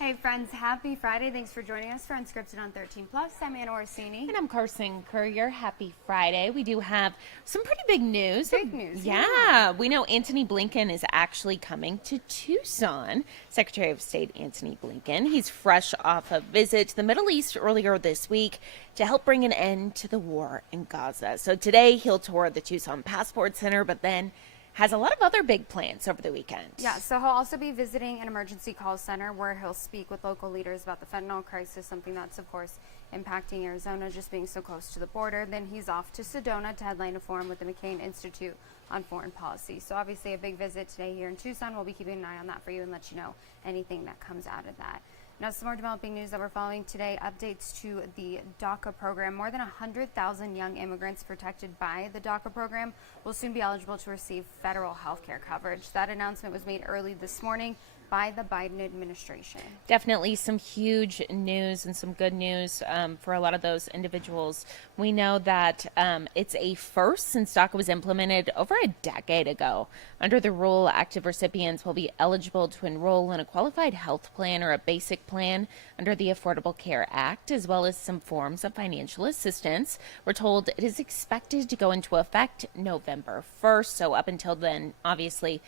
Hey friends, happy Friday. Thanks for joining us for Unscripted on 13 Plus. I'm Anna Orsini. And I'm Carson Courier. Happy Friday. We do have some pretty big news. Big news, Yeah. We know Antony Blinken is actually coming to Tucson. Secretary of State Antony Blinken. He's fresh off a visit to the Middle East earlier this week to help bring an end to the war in Gaza. So today he'll tour the Tucson Passport Center, but then has a lot of other big plans over the weekend. Yeah, so he'll also be visiting an emergency call center where he'll speak with local leaders about the fentanyl crisis, something that's, of course, impacting Arizona just being so close to the border. Then he's off to Sedona to headline a forum with the McCain Institute on Foreign Policy. So obviously a big visit today here in Tucson. We'll be keeping an eye on that for you and let you know anything that comes out of that. Now, some more developing news that we're following today, updates to the DACA program. More than 100,000 young immigrants protected by the DACA program will soon be eligible to receive federal health care coverage. That announcement was made early this morning by the Biden administration. Definitely some huge news and some good news for a lot of those individuals. We know that it's a first since DACA was implemented over a decade ago. Under the rule, active recipients will be eligible to enroll in a qualified health plan or a basic plan under the Affordable Care Act, as well as some forms of financial assistance. We're told it is expected to go into effect November 1st. So up until then, obviously,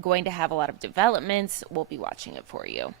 going to have a lot of developments. We'll be watching it for you.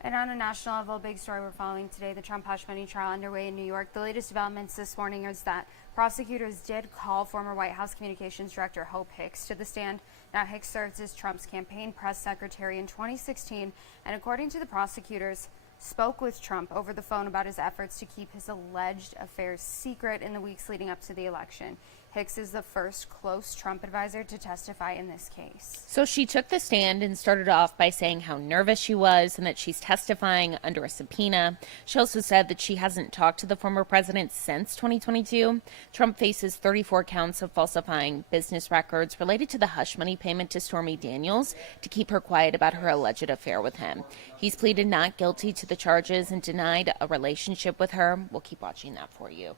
And on a national level, a big story we're following today, the Trump hush money trial underway in New York. The latest developments this morning is that prosecutors did call former White House Communications Director Hope Hicks to the stand. Now, Hicks served as Trump's campaign press secretary in 2016, and according to the prosecutors, spoke with Trump over the phone about his efforts to keep his alleged affairs secret in the weeks leading up to the election. Hicks is the first close Trump advisor to testify in this case. So she took the stand and started off by saying how nervous she was and that she's testifying under a subpoena. She also said that she hasn't talked to the former president since 2022. Trump faces 34 counts of falsifying business records related to the hush money payment to Stormy Daniels to keep her quiet about her alleged affair with him. He's pleaded not guilty to the charges and denied a relationship with her. We'll keep watching that for you.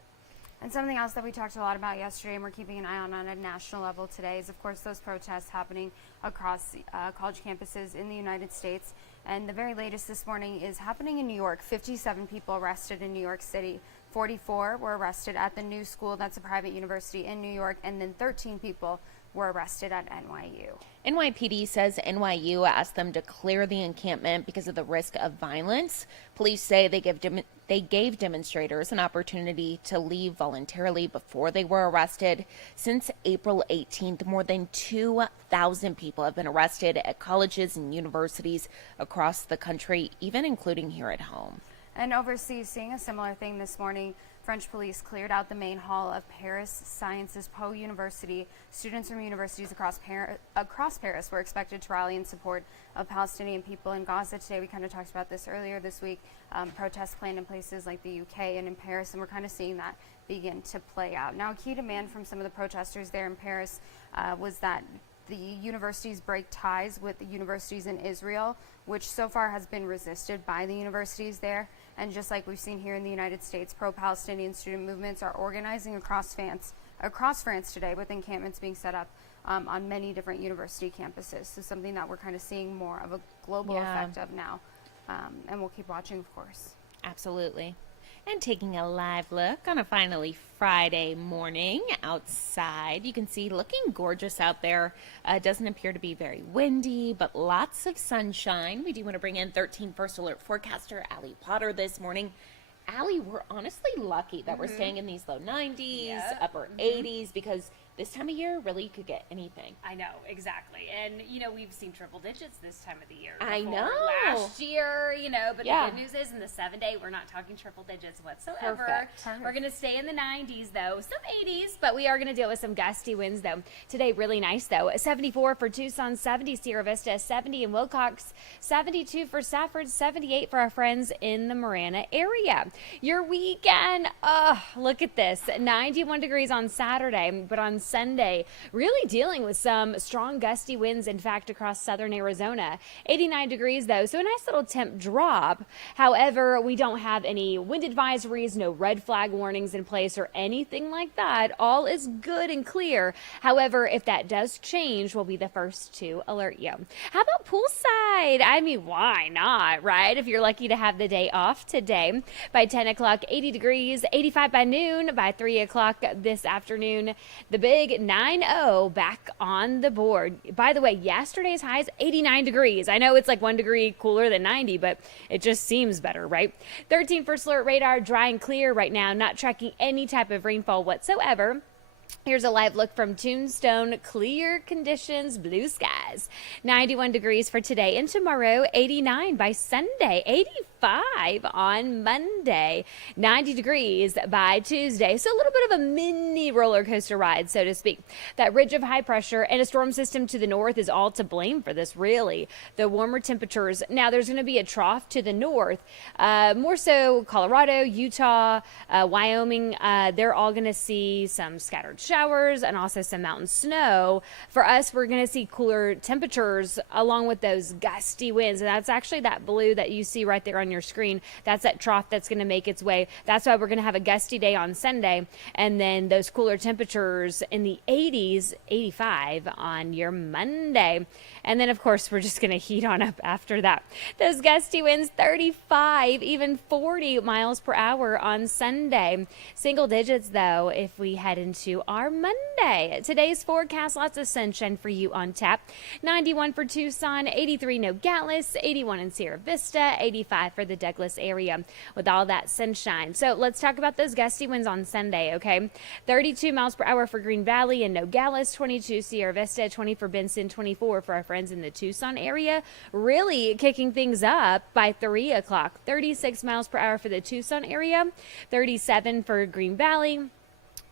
And something else that we talked a lot about yesterday and we're keeping an eye on a national level today is, of course, those protests happening across college campuses in the United States. And the very latest this morning is happening in New York. 57 people arrested in New York City. 44 were arrested at the New School, that's a private university in New York, and then 13 people were arrested at NYU. NYPD says NYU asked them to clear the encampment because of the risk of violence. Police say they gave demonstrators an opportunity to leave voluntarily before they were arrested. Since April 18th, more than 2,000 people have been arrested at colleges and universities across the country, even including here at home. And overseas, seeing a similar thing this morning, French police cleared out the main hall of Paris Sciences Po University. Students from universities across Paris were expected to rally in support of Palestinian people in Gaza today. We kind of talked about this earlier this week. Protests planned in places like the UK and in Paris, and we're kind of seeing that begin to play out. Now, a key demand from some of the protesters there in Paris was that the universities break ties with the universities in Israel, which so far has been resisted by the universities there. And just like we've seen here in the United States, pro-Palestinian student movements are organizing across France today, with encampments being set up on many different university campuses. So something that we're kind of seeing more of a global effect of now. And we'll keep watching, of course. Absolutely. And taking a live look on a finally Friday morning outside. You can see looking gorgeous out there. It doesn't appear to be very windy, but lots of sunshine. We do want to bring in 13 First Alert forecaster Allie Potter this morning. Allie, we're honestly lucky that we're staying in these low 90s, upper 80s, because this time of year really could get anything. I know, exactly. And, we've seen triple digits this time of the year. I know. Last year, but the good news is in the 7-day, we're not talking triple digits whatsoever. Perfect. We're going to stay in the 90s, though. Some 80s, but we are going to deal with some gusty winds, though. Today, really nice, though. 74 for Tucson, 70 Sierra Vista, 70 in Wilcox, 72 for Safford, 78 for our friends in the Marana area. Your weekend, look at this. 91 degrees on Saturday, but on on Sunday. Really dealing with some strong gusty winds, in fact, across southern Arizona. 89 degrees though, so a nice little temp drop. However, we don't have any wind advisories, no red flag warnings in place or anything like that. All is good and clear. However, if that does change, we'll be the first to alert you. How about poolside? I mean, why not, right? If you're lucky to have the day off today. By 10 o'clock, 80 degrees, 85 by noon. By 3 o'clock this afternoon, the big 9-0 back on the board. By the way, yesterday's highs 89 degrees. I know it's like 1 degree cooler than 90, but it just seems better, right? 13 first alert radar, dry and clear right now, not tracking any type of rainfall whatsoever. Here's a live look from Tombstone. Clear conditions, blue skies. 91 degrees for today and tomorrow. 89 by Sunday. 85 on Monday. 90 degrees by Tuesday. So a little bit of a mini roller coaster ride, so to speak. That ridge of high pressure and a storm system to the north is all to blame for this, really. The warmer temperatures. Now, there's going to be a trough to the north. More so Colorado, Utah, Wyoming. They're all going to see some scattered showers and also some mountain snow. For us, we're going to see cooler temperatures along with those gusty winds. And that's actually that blue that you see right there on your screen. That's that trough that's going to make its way. That's why we're going to have a gusty day on Sunday. And then those cooler temperatures in the 80s, 85 on your Monday. And then, of course, we're just going to heat on up after that. Those gusty winds, 35, even 40 miles per hour on Sunday. Single digits, though, if we head into our Monday. Today's forecast, lots of sunshine for you on tap. 91 for Tucson, 83 Nogales, 81 in Sierra Vista, 85 for the Douglas area with all that sunshine. So let's talk about those gusty winds on Sunday, okay? 32 miles per hour for Green Valley and Nogales, 22 Sierra Vista, 20 for Benson, 24 for our friends in the Tucson area. Really kicking things up by 3 o'clock. 36 miles per hour for the Tucson area, 37 for Green Valley,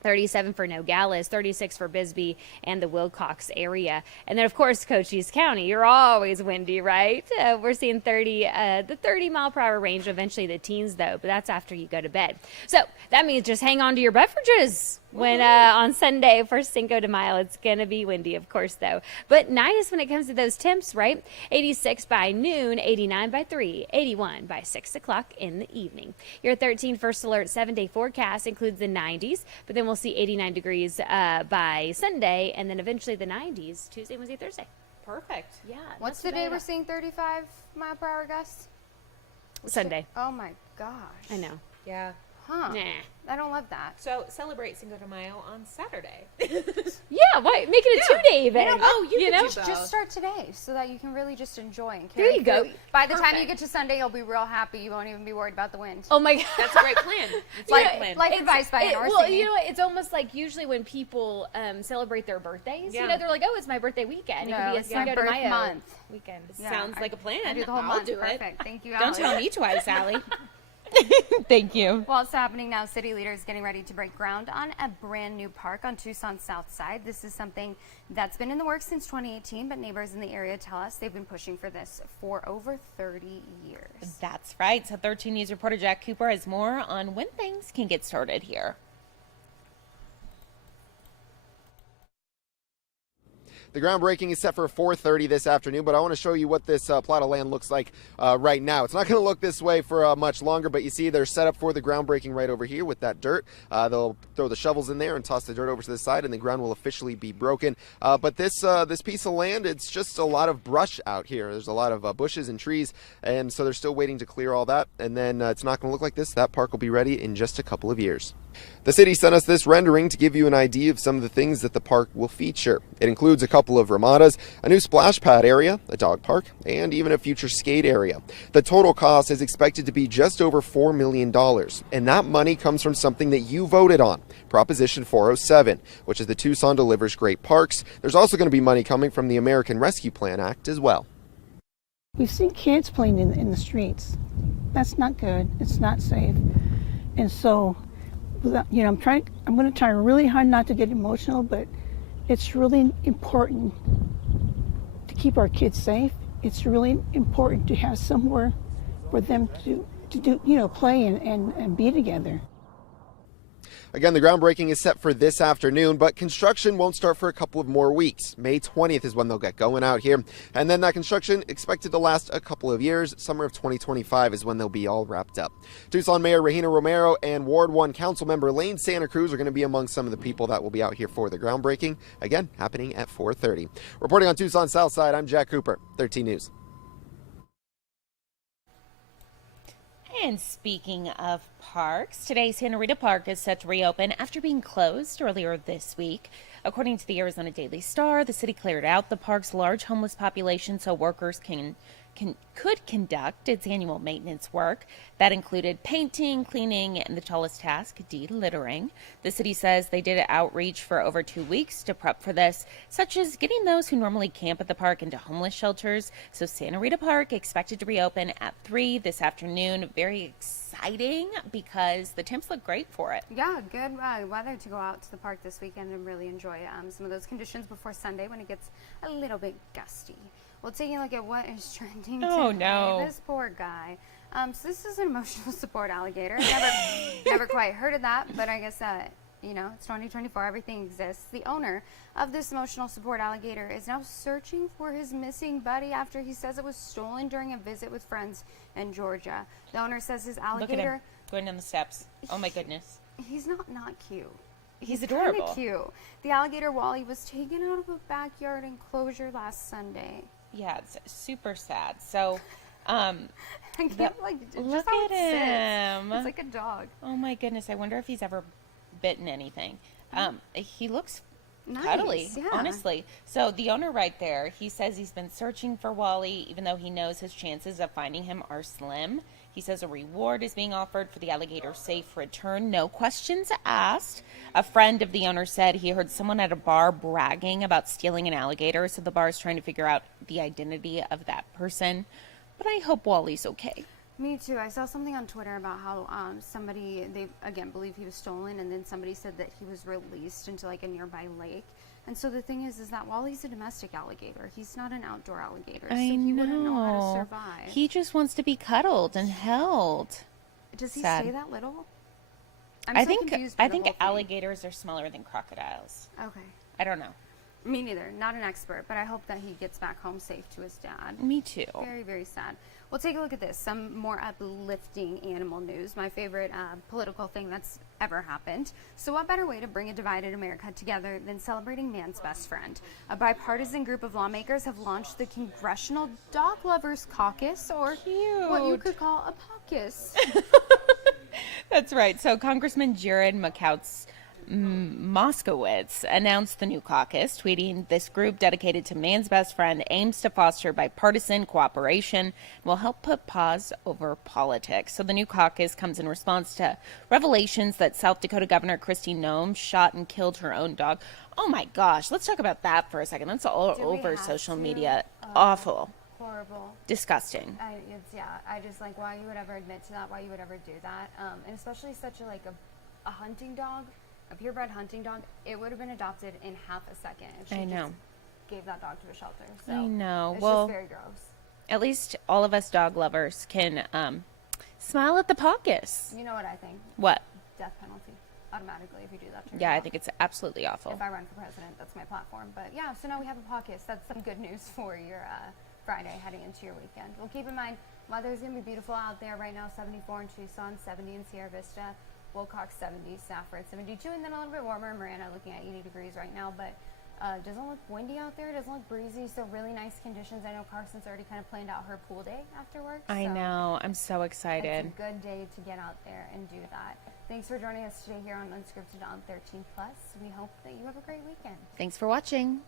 37 for Nogales, 36 for Bisbee and the Wilcox area. And then, of course, Cochise County, you're always windy, right? We're seeing the 30 mile per hour range, eventually the teens, though, but that's after you go to bed. So that means just hang on to your beverages when on Sunday for Cinco de Mayo. It's going to be windy, of course, though. But nice when it comes to those temps, right? 86 by noon, 89 by 3, 81 by 6 o'clock in the evening. Your 13 first alert 7-day forecast includes the 90s, but then we'll see 89 degrees by Sunday, and then eventually the 90s Tuesday, Wednesday, Thursday. Perfect. Yeah. What's the day we're seeing 35 mile per hour gusts? Sunday. Oh my gosh. I know. Yeah. Huh. Nah. I don't love that. So celebrate Cinco de Mayo on Saturday. Yeah, why make it a 2-day event? You know? Just start today so that you can really just enjoy and There carry you go. through. By the time you Perfect. get to Sunday, you'll be real happy. You won't even be worried about the wind. Oh my God. That's a great plan. It's a Like- great plan. like advice by an Well, Orsini. you know what? It's almost like usually when people celebrate their birthdays, you Yeah. know, they're like, oh, it's my birthday weekend. It No, could be a it's my Cinco de birth Mayo month. weekend. Yeah, Sounds like a plan. I do the whole I'll month. do it. Perfect. Thank you, Don't Allie. tell me twice, Allie. Thank you. Well, it's happening now. City leaders getting ready to break ground on a brand new park on Tucson's south side. This is something that's been in the works since 2018, but neighbors in the area tell us they've been pushing for this for over 30 years. That's right. So 13 News reporter Jack Cooper has more on when things can get started here. The groundbreaking is set for 4:30 this afternoon, but I want to show you what this plot of land looks like right now. It's not going to look this way for much longer, but you see they're set up for the groundbreaking right over here with that dirt. They'll throw the shovels in there and toss the dirt over to the side, and the ground will officially be broken. But this piece of land, it's just a lot of brush out here. There's a lot of bushes and trees, and so they're still waiting to clear all that, and then it's not going to look like this. That park will be ready in just a couple of years. The city sent us this rendering to give you an idea of some of the things that the park will feature. It includes a couple of ramadas, a new splash pad area, a dog park, and even a future skate area. The total cost is expected to be just over $4 million, and that money comes from something that you voted on, Proposition 407, which is the Tucson Delivers Great Parks. There's also going to be money coming from the American Rescue Plan Act as well. We've seen kids playing in the streets. That's not good. It's not safe. And so, you know, I'm going to try really hard not to get emotional, but it's really important to keep our kids safe. It's really important to have somewhere for them to do, you know, play and be together. Again, the groundbreaking is set for this afternoon, but construction won't start for a couple of more weeks. May 20th is when they'll get going out here. And then that construction expected to last a couple of years. Summer of 2025 is when they'll be all wrapped up. Tucson Mayor Regina Romero and Ward 1 Council Member Lane Santa Cruz are going to be among some of the people that will be out here for the groundbreaking. Again, happening at 4:30. Reporting on Tucson Southside, I'm Jack Cooper, 13 News. And speaking of parks, today Santa Rita Park is set to reopen after being closed earlier this week. According to the Arizona Daily Star, the city cleared out the park's large homeless population so workers could conduct its annual maintenance work. That included painting, cleaning, and the tallest task, de-littering. The city says they did outreach for over 2 weeks to prep for this, such as getting those who normally camp at the park into homeless shelters. So Santa Rita Park expected to reopen at 3 this afternoon. Very exciting because the temps look great for it. Yeah, good weather to go out to the park this weekend and really enjoy some of those conditions before Sunday when it gets a little bit gusty. Well, taking a look at what is trending Oh, today. no. This poor guy. So this is an emotional support alligator. Never quite heard of that, but I guess it's 2024. Everything exists. The owner of this emotional support alligator is now searching for his missing buddy after he says it was stolen during a visit with friends in Georgia. The owner says his Look at alligator. him going down the steps. Oh my goodness. He's not cute. He's kinda adorable. Cute. The alligator Wally was taken out of a backyard enclosure last Sunday. Yeah, it's super sad. So, I can't just look how at it sits. him. It's like a dog. Oh my goodness, I wonder if he's ever bitten anything. He looks Nice, cuddly, yeah. honestly. So the owner right there, he says he's been searching for Wally, even though he knows his chances of finding him are slim. He says a reward is being offered for the alligator's safe return, no questions asked. A friend of the owner said he heard someone at a bar bragging about stealing an alligator, so the bar is trying to figure out the identity of that person. But I hope Wally's okay. Me too. I saw something on Twitter about how they again believe he was stolen, and then somebody said that he was released into like a nearby lake. And so the thing is that Wally's a domestic alligator. He's not an outdoor alligator, so he wouldn't know how to survive. He just wants to be cuddled and held. Does he Sad. stay that little? I so confused think by the whole thing. alligators are smaller than crocodiles. Okay. I don't know. Me neither. Not an expert, but I hope that he gets back home safe to his dad. Me too. Very, very sad. Well, take a look at this. Some more uplifting animal news. My favorite political thing that's ever happened. So what better way to bring a divided America together than celebrating man's best friend? A bipartisan group of lawmakers have launched the Congressional Dog Lovers Caucus, or what you could call a POCUS. That's right. So Congressman Jared Moskowitz announced the new caucus, tweeting, "This group dedicated to man's best friend aims to foster bipartisan cooperation and will help put pause over politics." So the new caucus comes in response to revelations that South Dakota Governor Kristi Noem shot and killed her own dog. Oh my gosh, let's talk about that for a second. That's all Do we over have social to? media. Awful. Horrible. Disgusting. I just like why you would ever admit to that, why you would ever do that, and especially such a hunting dog, a purebred hunting dog. It would have been adopted in half a second if she I know. just gave that dog to a shelter. So I know. It's Well, just very gross. at least all of us dog lovers can smile at the caucus. You know what I think? What? Death penalty automatically if you do that to your Yeah, I dog. think it's absolutely awful. If I run for president, that's my platform. But yeah, so now we have a caucus. That's some good news for your Friday heading into your weekend. Well, keep in mind, weather's going to be beautiful out there right now. 74 in Tucson, 70 in Sierra Vista, Wilcox 70, Safford 72, and then a little bit warmer. Marana looking at 80 degrees right now, but doesn't look windy out there. Doesn't look breezy, so really nice conditions. I know Carson's already kind of planned out her pool day after work. I so know. I'm so excited. It's a good day to get out there and do that. Thanks for joining us today here on Unscripted on 13 Plus. We hope that you have a great weekend. Thanks for watching.